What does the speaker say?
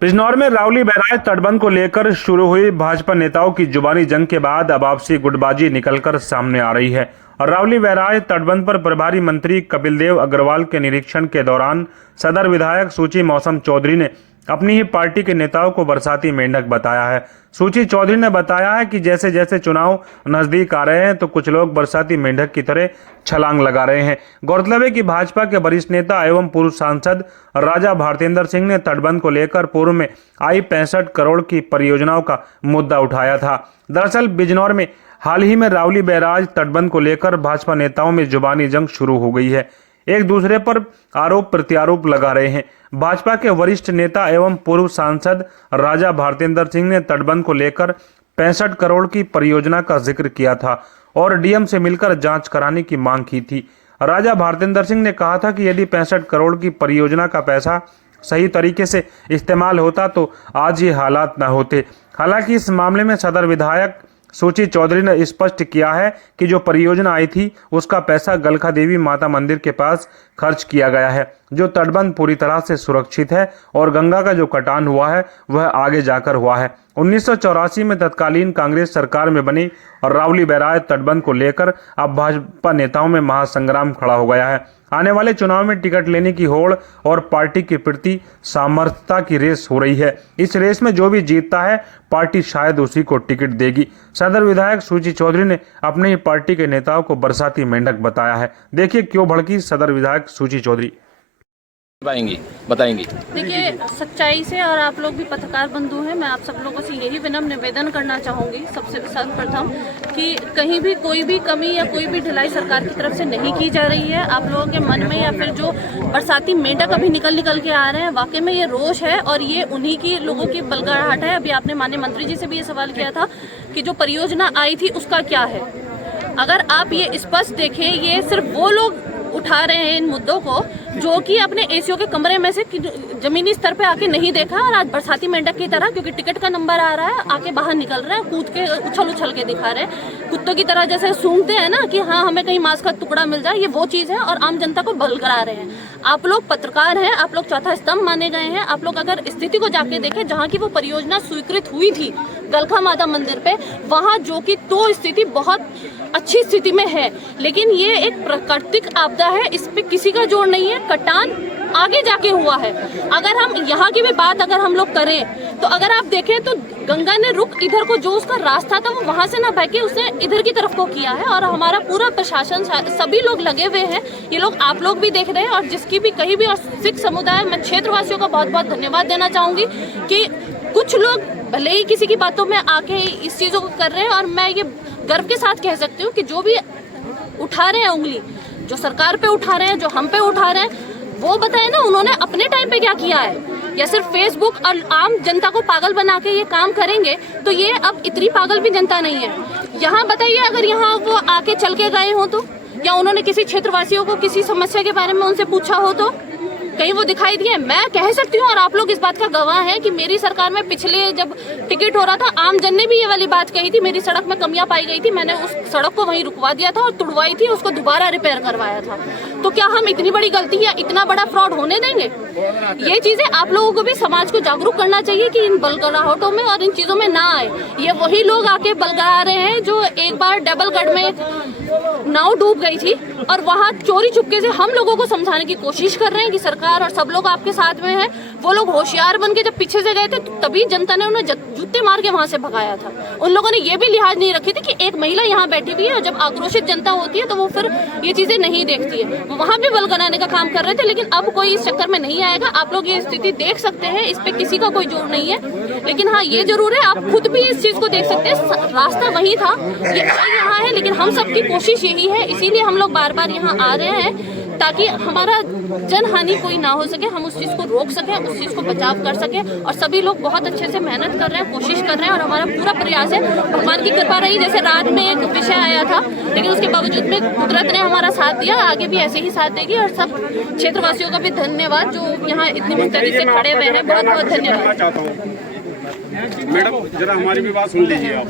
बिजनौर में रावली बैराज तटबंध को लेकर शुरू हुई भाजपा नेताओं की जुबानी जंग के बाद अब आपसी गुटबाजी निकलकर सामने आ रही है। और रावली बैराज तटबंध पर प्रभारी मंत्री कपिल देव अग्रवाल के निरीक्षण के दौरान सदर विधायक सूची मौसम चौधरी ने अपनी ही पार्टी के नेताओं को बरसाती मेंढक बताया है। सूची चौधरी ने बताया है कि जैसे जैसे चुनाव नजदीक आ रहे हैं तो कुछ लोग बरसाती मेंढक की तरह छलांग लगा रहे हैं। गौरतलब है कि भाजपा के वरिष्ठ नेता एवं पूर्व सांसद राजा भारतेंद्र सिंह ने तटबंध को लेकर पूर्व में आई 65 करोड़ की परियोजनाओं का मुद्दा उठाया था। दरअसल बिजनौर में हाल ही में रावली बैराज तटबंध को लेकर भाजपा नेताओं में जुबानी जंग शुरू हो गई है। एक दूसरे पर आरोप प्रत्यारोप लगा रहे हैं। भाजपा के वरिष्ठ नेता एवं पूर्व सांसद राजा भारतेंद्र सिंह ने तटबंध को लेकर 65 करोड़ की परियोजना का जिक्र किया था और डीएम से मिलकर जांच कराने की मांग की थी। राजा भारतेंद्र सिंह ने कहा था कि यदि 65 करोड़ की परियोजना का पैसा सही तरीके से इस्तेमाल होता तो आज ये हालात न होते। हालांकि इस मामले में सदर विधायक सूची चौधरी ने स्पष्ट किया है कि जो परियोजना आई थी उसका पैसा गलखा देवी माता मंदिर के पास खर्च किया गया है, जो तटबंध पूरी तरह से सुरक्षित है और गंगा का जो कटान हुआ है वह आगे जाकर हुआ है। 1984 में तत्कालीन कांग्रेस सरकार में बनी और रावली बैराज तटबंध को लेकर अब भाजपा नेताओं में महासंग्राम खड़ा हो गया है। आने वाले चुनाव में टिकट लेने की होड़ और पार्टी के प्रति सामर्थ्यता की रेस हो रही है। इस रेस में जो भी जीतता है पार्टी शायद उसी को टिकट देगी। सदर विधायक सूची चौधरी ने अपनी ही पार्टी के नेताओं को बरसाती मेंढक बताया है। देखिए क्यों भड़की सदर विधायक सूची चौधरी। बताएंगी। देखिए, सच्चाई से, और आप लोग भी पत्रकार बंधु हैं, मैं आप सब लोगों से यही विनम्र निवेदन करना चाहूँगी सबसे सर्वप्रथम कि कहीं भी कोई भी कमी या कोई भी ढिलाई सरकार की तरफ से नहीं की जा रही है। आप लोगों के मन में या फिर जो बरसाती मेंढक अभी निकल के आ रहे हैं, वाकई में ये रोष है और ये उन्हीं की लोगों की बलगड़ाहट है। अभी आपने माननीय मंत्री जी से भी ये सवाल किया था कि जो परियोजना आई थी उसका क्या है। अगर आप ये स्पष्ट देखें, ये सिर्फ वो लोग उठा रहे हैं इन मुद्दों को जो कि अपने एसीओ के कमरे में से जमीनी स्तर पे आके नहीं देखा और आज बरसाती मेंढक की तरह, क्योंकि टिकट का नंबर आ रहा है, आके बाहर निकल रहे हैं, कूद के उछल के दिखा रहे हैं। कुत्तों की तरह जैसे सूंघते हैं ना कि हाँ हमें कहीं मांस का टुकड़ा मिल जाए, ये वो चीज है और आम जनता को बल करा रहे हैं। आप लोग पत्रकार हैं, आप लोग चौथा स्तंभ माने गए हैं। आप लोग अगर स्थिति को जाके देखें जहाँ की वो परियोजना स्वीकृत हुई थी गलखा माता मंदिर पे, वहाँ जो कि तो स्थिति बहुत अच्छी स्थिति में है, लेकिन ये एक प्राकृतिक आपदा है, इस पे किसी का जोर नहीं है। कटान आगे जाके हुआ है। अगर हम यहाँ की भी बात अगर हम लोग करें तो अगर आप देखें तो गंगा ने रुख इधर को, जो उसका रास्ता था वो वहां से ना बह के उसने इधर की तरफ को किया है और हमारा पूरा प्रशासन सभी लोग लगे हुए हैं। ये लोग आप लोग भी देख रहे हैं और जिसकी भी कहीं भी, और सिख समुदाय, मैं क्षेत्रवासियों का बहुत बहुत धन्यवाद देना चाहूंगी कि कुछ लोग भले ही किसी की बातों में आके इस चीजों को कर रहे हैं और मैं ये गर्व के साथ कह सकती हूँ कि जो भी उठा रहे हैं उंगली, जो सरकार पे उठा रहे हैं, जो हम पे उठा रहे हैं, वो बताए ना उन्होंने अपने टाइम पे क्या किया है। या सिर्फ फेसबुक और आम जनता को पागल बना के ये काम करेंगे तो ये अब इतनी पागल भी जनता नहीं है। यहाँ बताइए, अगर यहाँ वो आके चल के गए हो तो, या उन्होंने किसी क्षेत्रवासियों को किसी समस्या के बारे में उनसे पूछा हो तो कहीं वो दिखाई दिए। मैं कह सकती हूँ और आप लोग इस बात का गवाह हैं कि मेरी सरकार में पिछले जब टिकट हो रहा था, आम जन ने भी ये वाली बात कही थी, मेरी सड़क में कमियां पाई गई थी, मैंने उस सड़क को वहीं रुकवा दिया था और तुड़वाई थी, उसको दोबारा रिपेयर करवाया था। तो क्या हम इतनी बड़ी गलती या इतना बड़ा फ्रॉड होने देंगे? ये चीजें आप लोगों को भी समाज को जागरूक करना चाहिए कि इन बलगड़ाहटों में और इन चीजों में ना आए। ये वही लोग आके बलगड़ा रहे हैं जो एक बार डबलगढ़ में नाव डूब गई थी और वहां चोरी चुपके से हम लोगों को समझाने की कोशिश कर रहे हैं कि सरकार और सब लोग आपके साथ में है। वो लोग होशियार बन के जब पीछे से गए थे तो तभी जनता ने उन्हें जूते मार के वहां से भगाया था। उन लोगों ने ये भी लिहाज नहीं रखी थी कि एक महिला यहाँ बैठी हुई है और जब आक्रोशित जनता होती है तो वो फिर ये चीजें नहीं देखती है। वो वहां भी बल बनाने का काम कर रहे थे, लेकिन अब कोई इस चक्कर में नहीं आएगा। आप लोग ये स्थिति देख सकते हैं, इस पे किसी का कोई जोर नहीं है, लेकिन हाँ ये जरूर है, आप खुद भी इस चीज को देख सकते हैं, रास्ता वही था, ये यहाँ है, लेकिन हम सबकी कोशिश यही है, इसीलिए हम लोग बार बार यहाँ आ रहे हैं ताकि हमारा जनहानि कोई ना हो सके, हम उस चीज को रोक सकें, उस चीज को बचाव कर सकें। और सभी लोग बहुत अच्छे से मेहनत कर रहे हैं, कोशिश कर रहे हैं और हमारा पूरा प्रयास है। भगवान की कृपा रही, जैसे रात में एक विषय आया था, लेकिन उसके बावजूद में कुदरत ने हमारा साथ दिया, आगे भी ऐसे ही साथ देगी। और सब क्षेत्रवासियों का भी धन्यवाद जो यहाँ इतनी मुस्तैदी से खड़े हुए हैं, बहुत बहुत धन्यवाद। मैडम जरा हमारी भी बात सुन लीजिए आप।